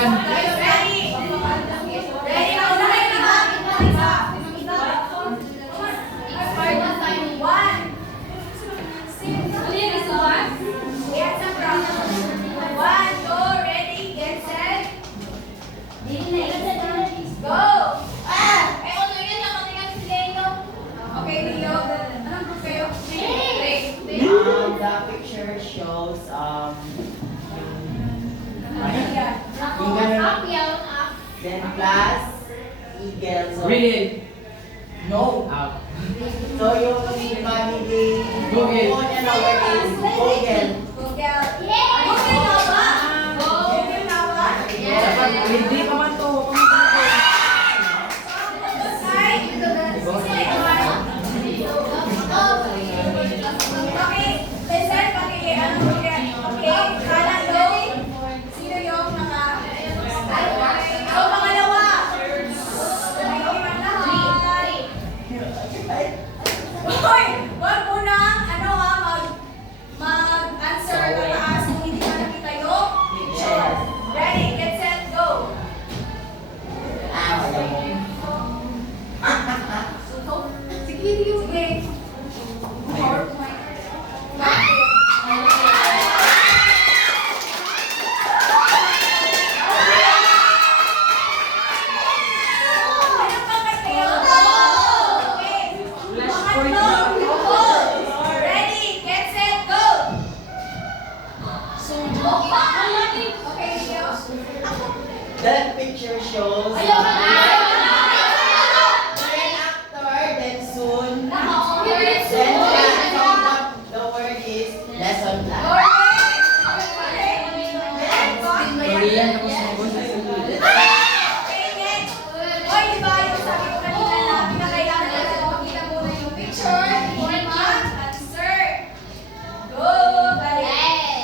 yan. The picture shows then plus eagle. So, Read it. no. So yung family Google. niya na word is Google. Dapat hindi pa man to. That picture shows then after, then soon, then the word is lesson plan. Korean ako sa mga sa sulit.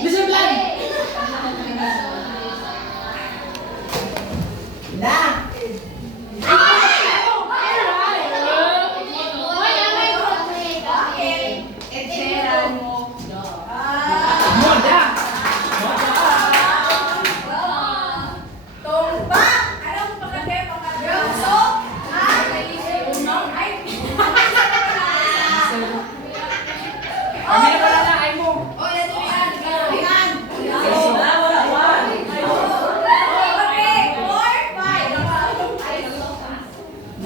Listen plan! Na! Moda! Kami na pala na, ay mo.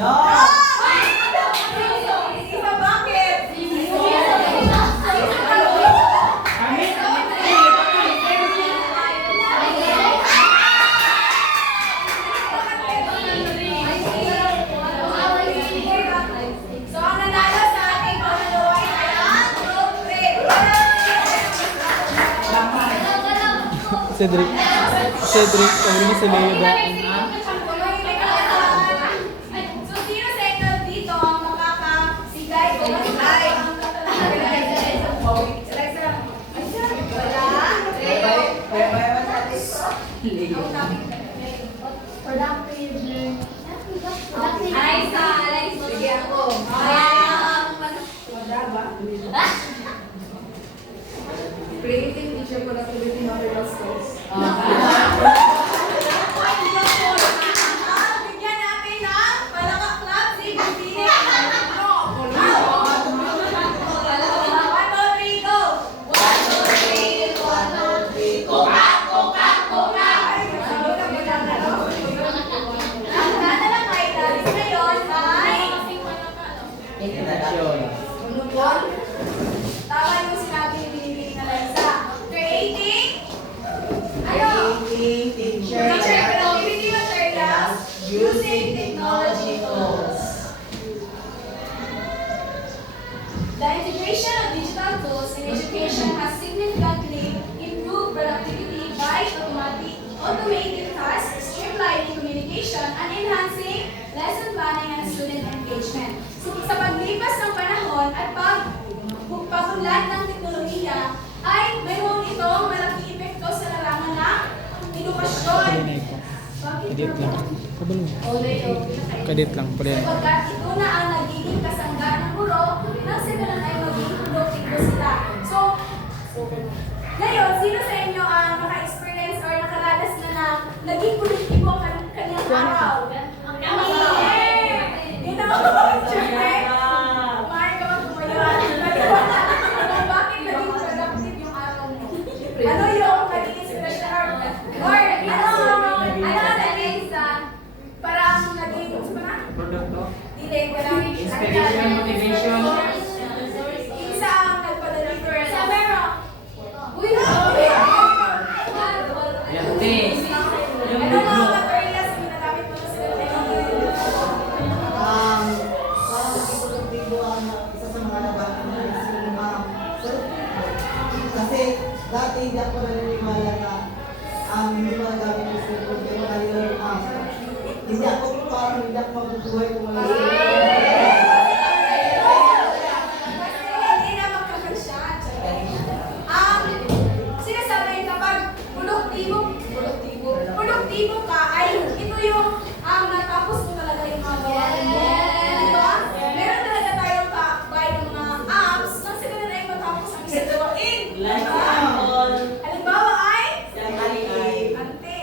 No! Cedric, kami ni si Leo daan. So, sino sa inyo dito ang makakasigay o masigay? Sige ako. Creating teacher productivity material skills. Bigyan natin ng palakak club si Bibili. Tama yung sinabi ni Binibili na Liza. Creating Teacher productivity materials using technology tools. The integration of digital tools in education has significantly improved productivity by automating tasks, streamlining communication, and enhancing lesson planning and student engagement. So, sa paglipas ng panahon at pag-unlad ng teknolohiya, ay mayroon itong malaking epekto sa larangan ng edukasyon. Kadit lang. Kabalo. Kadit lang. Pwede. Sapagkat ito na ang nagiging kasangga ng guro nang sila ay maging produktibo sila. So, ngayon, sino sa inyo ang naka-experience or nakaranas na naging produktibo gamitin ka ng Inspiration, motivation. Isa ang nagpadala sa meron. Uy, Yate. ano mga materials na ginagamit mo sa Parang produktibo ang isa sa mga labanan na kasi dati hindi ako naniniwala na hindi magagamit yung cellphone pero ngayon hindi ako mabubuhay kung wala yung Hindi na magkakasya. Sinasabi kapag produktibo ka ay ito yung natapos mo talaga yung mga gawain mo. Diba? Meron talaga tayong kakbay ng mga apps nang sila na ay matapos ang isang gawain. Halimbawa ay ante.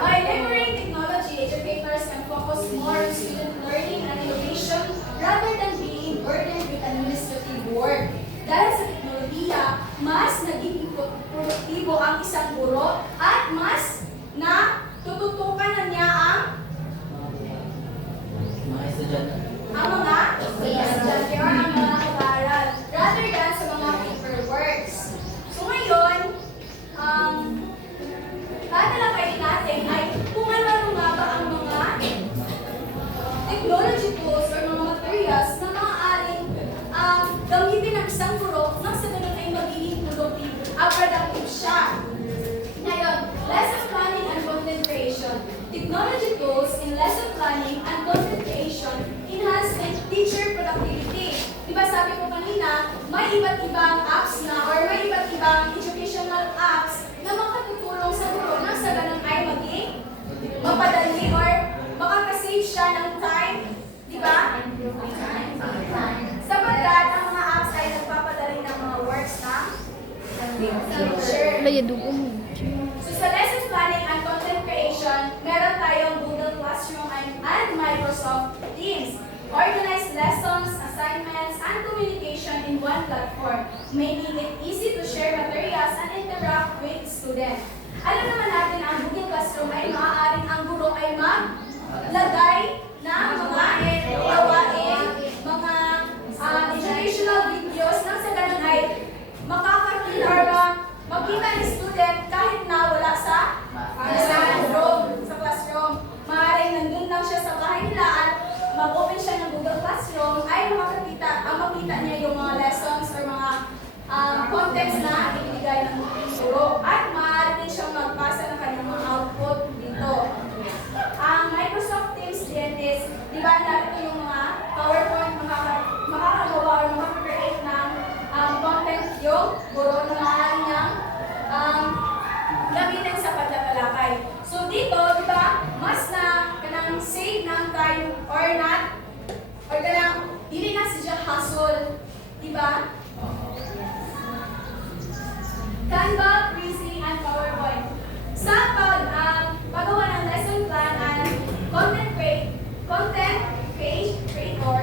By leveraging technology, educators can focus more on student learning and innovation rather than being burdened with administrative work. Dahil sa teknolohiya, mas nagiging produktibo ang isang guro at mas na tututukan na niya ang Mga estudyante. mga estudyante or ang mga pag-aaral rather than sa mga paperworks. So ngayon, tatalakayin natin ay kung ano nga ba ang mga technology tools or mga materials na maaaring gamitin ng isang guro nang sa ganun ay magiging productive siya. Ngayon, lesson planning and content creation. Technology tools in lesson planning and content creation enhance teacher productivity. Diba sabi ko kanina, may iba't ibang apps na or may iba't ibang educational apps na makatutulong sa guro nang sa ganun ay maging mapadali or makakasave siya ng time. Diba? Sapagkat ang mga apps ay nagpapadali ng mga works ng teacher. So sa lesson planning and content creation, meron tayong Google Classroom and Microsoft Teams. Organize lessons, assignments, and communication in one platform, making it easy to share materials and interact with students. Alam naman natin ang Google Classroom ay maaaring ang guro ay maglagay ng mga gawain, mga educational videos nang sa ganun ay makakakita or makita ni student kahit na wala sa classroom. Maaaring nandun lang siya sa bahay nila at mag-open siya ng Google Classroom ay makita niya yung mga lessons or mga contents na ibigay ng guro at maaari din siyang magpasa ng kanyang mga output dito. Ang Microsoft Teams din is, di ba narito yung mga PowerPoint makakagawa or makaka-create ng content yung guro na maaari niyang gamitin sa pagtatalakay. So dito, di ba, mas na kanang save ng time or not, or kanang dili na siya hassle, di ba? Canva, Prezi, and PowerPoint. Sa paggawa ng lesson plan and content page creator,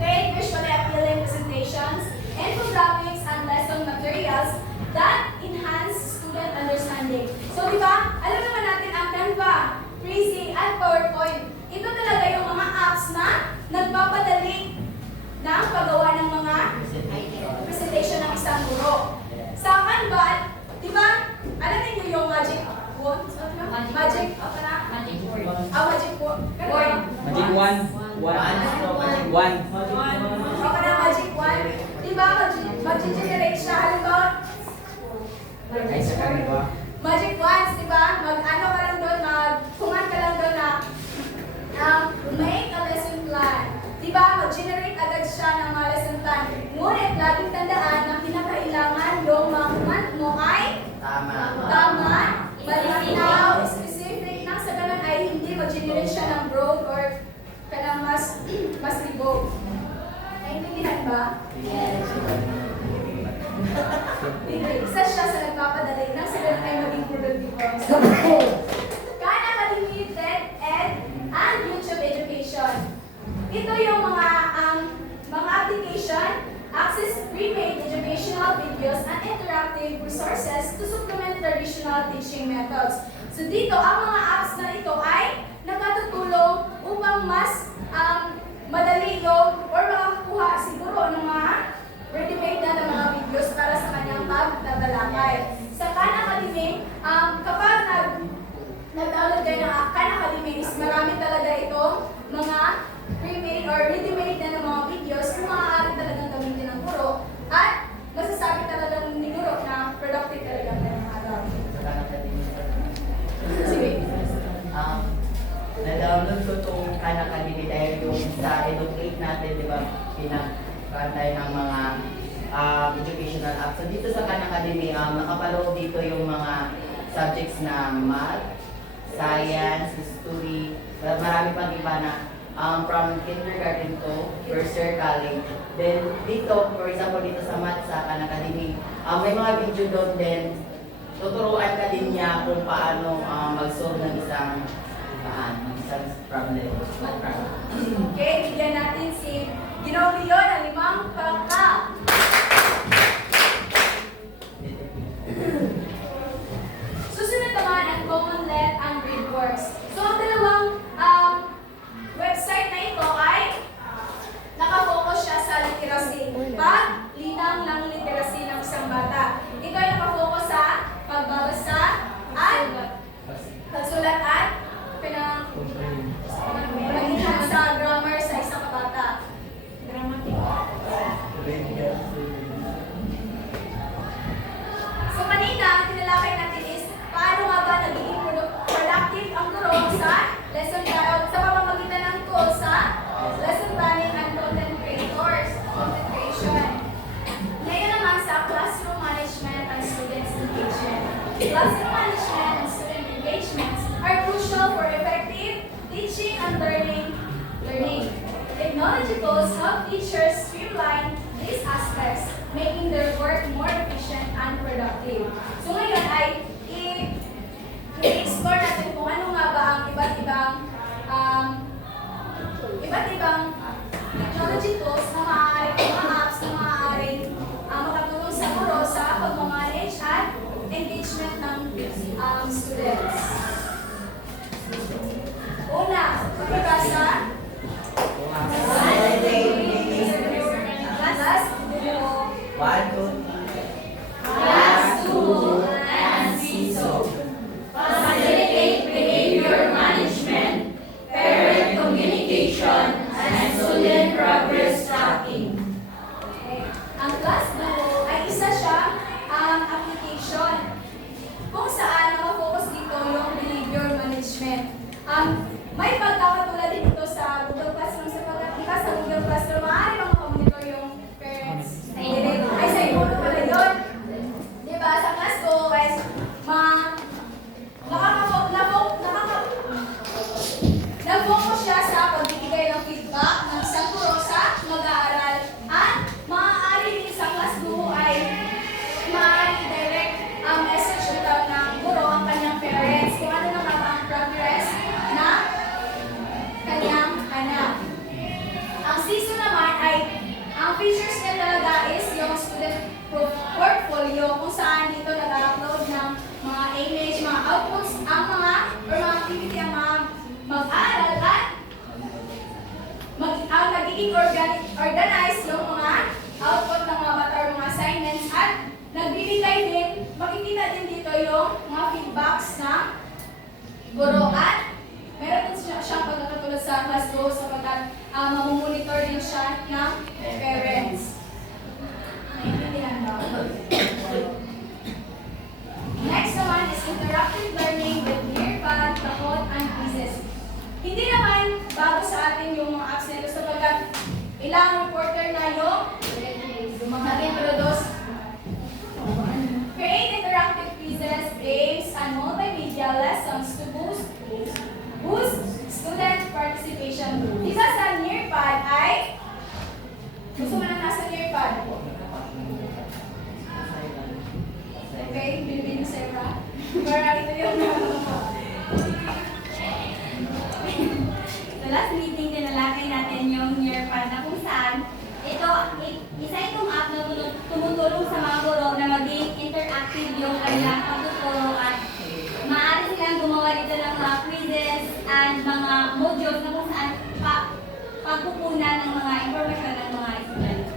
create visually appealing presentations, infographics, and lesson materials that enhance student understanding. So, di ba, alam naman natin ang Canva, Prezi, at PowerPoint. Ito talaga yung mga apps na nagpapadali ng paggawa ng mga presentation ng isang guro. Sa Canva, di ba, alam niyo yung magic wand? Magic board. Magic board. Magic wand. Wand. Okay na, magic wand. Di ba, mag-generate siya. Halimbawa, Ay, sa kanila. magic wands, di ba? Mag-ano ka lang doon, mag-command ka lang doon na make a lesson plan. Di ba? Mag-generate agad siya ng mga lesson plan. Ngunit, laging tandaan na pinakailangan yung mga command mo ay tama, malinaw, specific, nang sa ganun ay hindi mag-generate siya ng broad or kanang mas libog. Naintindihan ba? Yes. Isa siya sa nagpapadali nang sa ganun ay maging produktibo. Khan Academy, TED, Ed, and YouTube Education. Ito yung mga application, access prepaid educational videos and interactive resources to supplement their traditional teaching methods. So dito, ang mga apps na ito ay nakatutulong upang mas madali yung or makakuha siguro ng mga ready-made na ng mga videos para sa kanyang pagtatalakay. Sa Khan Academy, kapag nag-download kayo ng Khan Academy, is marami talaga itong mga pre-made or ready-made na ng mga videos na maaari talagang gamitin ng guro at masasabi talagang ni guro na productive talaga ang kanyang araw. Sige. Na-download ko itong Khan Academy dahil yung sa Educate natin, di ba, pinag-kantay ng mga educational apps. So dito sa Khan Academy, nakapaloob dito yung mga subjects na math, science, history, marami pang iba na from kindergarten to first year college. Then dito, for example, dito sa math sa Khan Academy, may mga video doon din. Tuturuan ka din niya kung paano mag-solve ng isang problem. Okay, bigyan natin si Ginoong Leon ng 5 palakpak. Susunod naman ang Common Let and Read Works. So ang dalawang website na ito ay nakafocus siya sa literacy. Paglinang ng literacy ng isang bata. Ito ay nakafocus sa pagbabasa at pagsulat at pinag-enhance sa grammar sa isang bata. So kanina, tinalakay natin is paano nga ba nagiging productive ang guro sa lesson sa pamamagitan ng tools sa lesson planning and content creation. Ngayon naman sa classroom management and students engagement. Classroom management and student engagements are crucial for effective teaching and learning. Technology tools help teachers streamline these aspects, making their work more efficient and productive. So ngayon ay i-explore natin kung ano nga ba ang iba't ibang technology tools na maaaring, mga apps na maaaring makatulong sa guro sa pag-manage at engagement ng students. Una, pagbabasa. Class 2 and CISO. Facilitate behavior management, parent communication, and student progress tracking. Okay. Ang Class 2 ay isa siyang application kung saan nakafocus dito yung behavior management. May pagkakatulad din ito sa Google Classroom sapagkat sa Google Classroom maaari mga monitor yung parents. Ay sa iPhone pala yun. Diba? Sa Class 2 guys, nag-focus siya sa pagbibigay ng feedback ng isang guro sa mag-aaral at maaari din sa Class 2 ay maaari direct ang message ito ng guro ang kanyang parents kung ano na ang progress na kanyang anak. Ang CISO naman ay ang features niya talaga is yung student portfolio kung saan dito nag-upload ng mga image, mga outputs, ang mga activity ang mga mag-aaral at nagiging organize yung mga output ng mga bata or mga assignments at nagbibigay din, makikita din dito yung mga feedbacks ng guro at meron din siyang pagkakatulad sa Class 2 sapagkat mamumonitor din siya ng parents. Naintindihan ba? Next naman is interactive learning with Nearpad, Takot, and quizzes. Hindi naman bago sa atin yung mga apps nito sapagkat ilang reporter na yung nag-introduce. Create interactive quizzes, games, and multimedia lessons to boost student participation. Diba sa Nearpad ay gusto mo na nasa Nearpad? Okay, bilibin sa iba. Para ito yung Sa last meeting, tinalakay natin yung Nearpad na kung saan isa itong app na tumutulong sa mga guro na maging interactive yung kanilang pagtuturo muna ng mga impormasyon ng mga estudyante.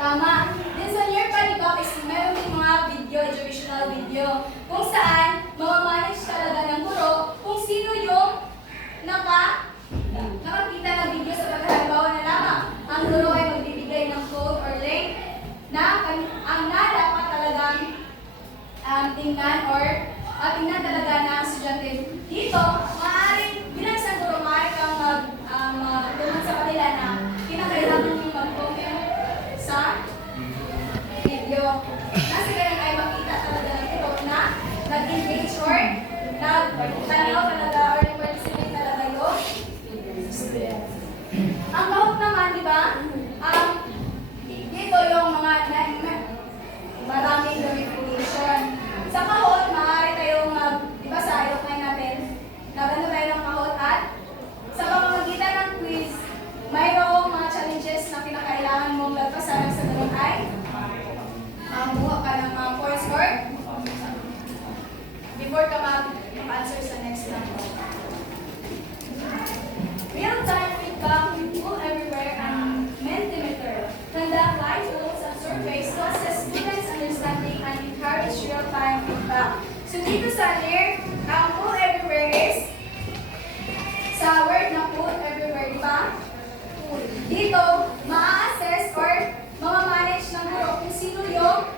Tama. Din sa near panibak is meron din mga video, educational video, kung saan mamamanage talaga ng guro kung sino yung nakakita ng video sa paghalimbawa na lamang. Ang guro ay magbibigay ng code or link na ang dapat talagang tingnan or tingnan talaga ng estudyante. Dito, maaaring bilang isang guro, maaaring kang magtulong sa kanila na kinakailangan yung mag-comment sa video. Na sila ay makita talaga ng ito na nag-engage or nag-tanaw talaga or nag-participate talaga yung students. Ang kahok naman, di ba? Dito yung mga maraming gamification. Sa kahon, maaari tayong di ba sa ayokay natin, nagano tayo ng kahon at sa pamamagitan ng quiz, mayroong mga challenges na kinakailangan mong lagpasan sa ganun ay buha ka ng mga points or before ka mag-answer sa next number. Real-time feedback with tool everywhere and Mentimeter. Conduct live tools and surveys to assess students' understanding and encourage real-time feedback. So dito sa near, ang tool everywhere is sa word na tool everywhere, di ba? Dito, ma-assess or mamamanage ng guro kung sino yung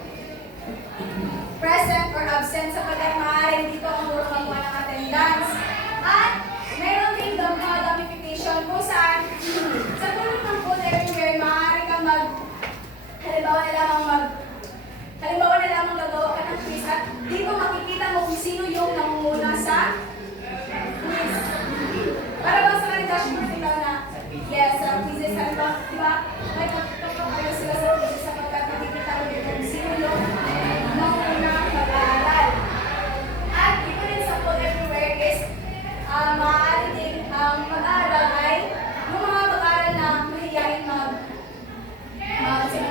present or absent sapagkat maaaring dito ang guro magawa ng attendance. At mayroon din mga gamification kung saan sa tulong ng code everywhere, maaari kang halimbawa na lamang gagawa ka ng quiz at dito makikita mo kung sino yung nangunguna sa quiz. Para bang sa kanila dashboard ikaw na, yes, sa quizzes, halimbawa, di ba? May pagkakayo sila sa quizzes sapagkat makikita mo dito kung sino yung nangunguna mag-aaral. At dito rin sa code everywhere is maaari din mag-aaral ay yung mga mag-aaral na mahihayin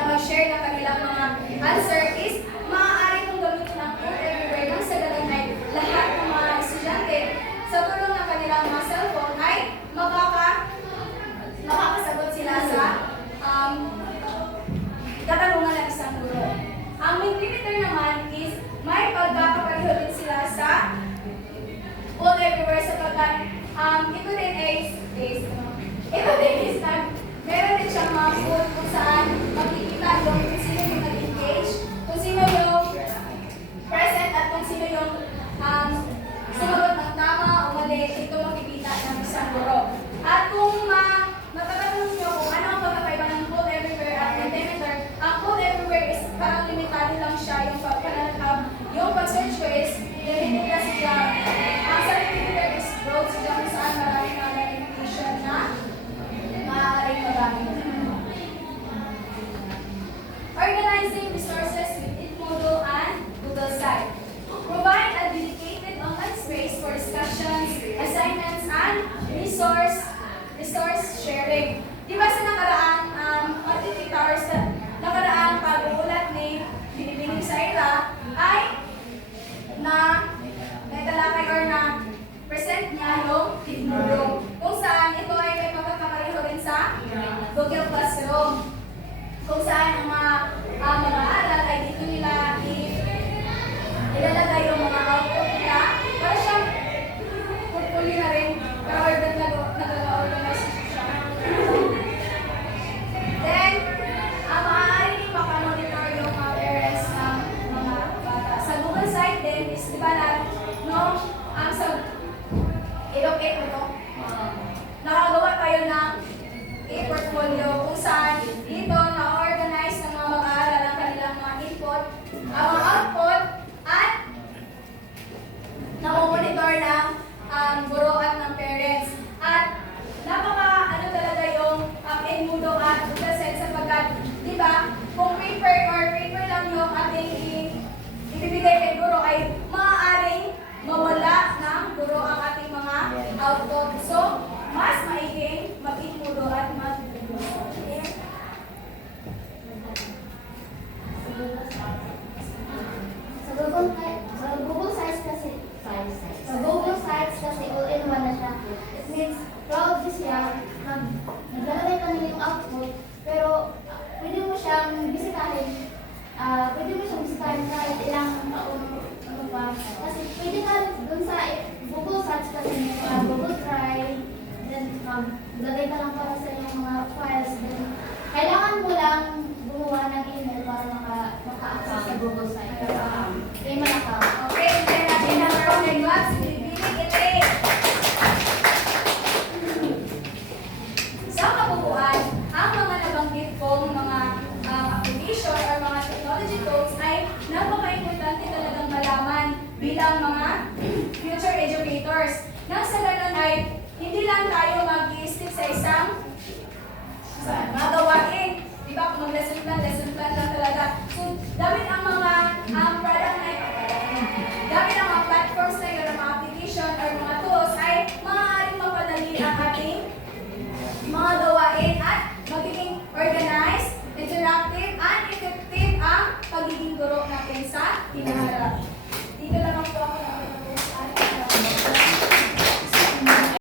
mag-share ng kanilang mga answer is maaari kong gamitin ang code everywhere nang sa ganun ay lahat ng mga estudyante sa tulong ng kanilang mga cellphone ay makakasagot sila sa katanungan ng isang guro. Ang Mentimeter naman is may pagkakapareho din sila sa code everywhere sapagkat ito din is meron din siyang mga code kung saan makikita yung kung sino yung nag-engage, kung sino yung present at kung sino yung sumagot ng tama o mali, ito makikita ng isang guro. At kung matatanong nyo kung ano ang pagkakaiba ng code everywhere at Mentimeter, ang code everywhere is parang limitado lang siya yung pag-search ko is limited na siya. Ang sa Mentimeter is broad siya kung saan maraming mga gamification na maaaring magamit. Organizing resources with Edmodo and Google Site. Provide a dedicated online space for discussions, assignments, and resource sharing. Di ba sa nakaraan, hours sa nakaraan pag-uulat ni Binibining sa ila ay natalakay or na present niya yung Edmodo. Kung saan ito ay may pagkakapareho rin sa Google Classroom. Kung saan ang mga mag-aaral ay dito nila ilalagay yung mga output nila para siyang portfolio na rin para nag-organize siya. Then, maaari din makamonitor yung mga parents ng mga bata. Sa Google site din is, di ba na, sa ilocate mo to, nakagawa tayo ng e-portfolio kung saan dito na-organize ng mga mag-aaral ang kanilang mga input, ang mga output, at na-monitor ng guro at ng parents. At talaga yung Edmodo at Google Site sapagkat, di ba, kung paper lang yung ating ibibigay kay guro ay maaaring mawala ng guro ang ating mga output.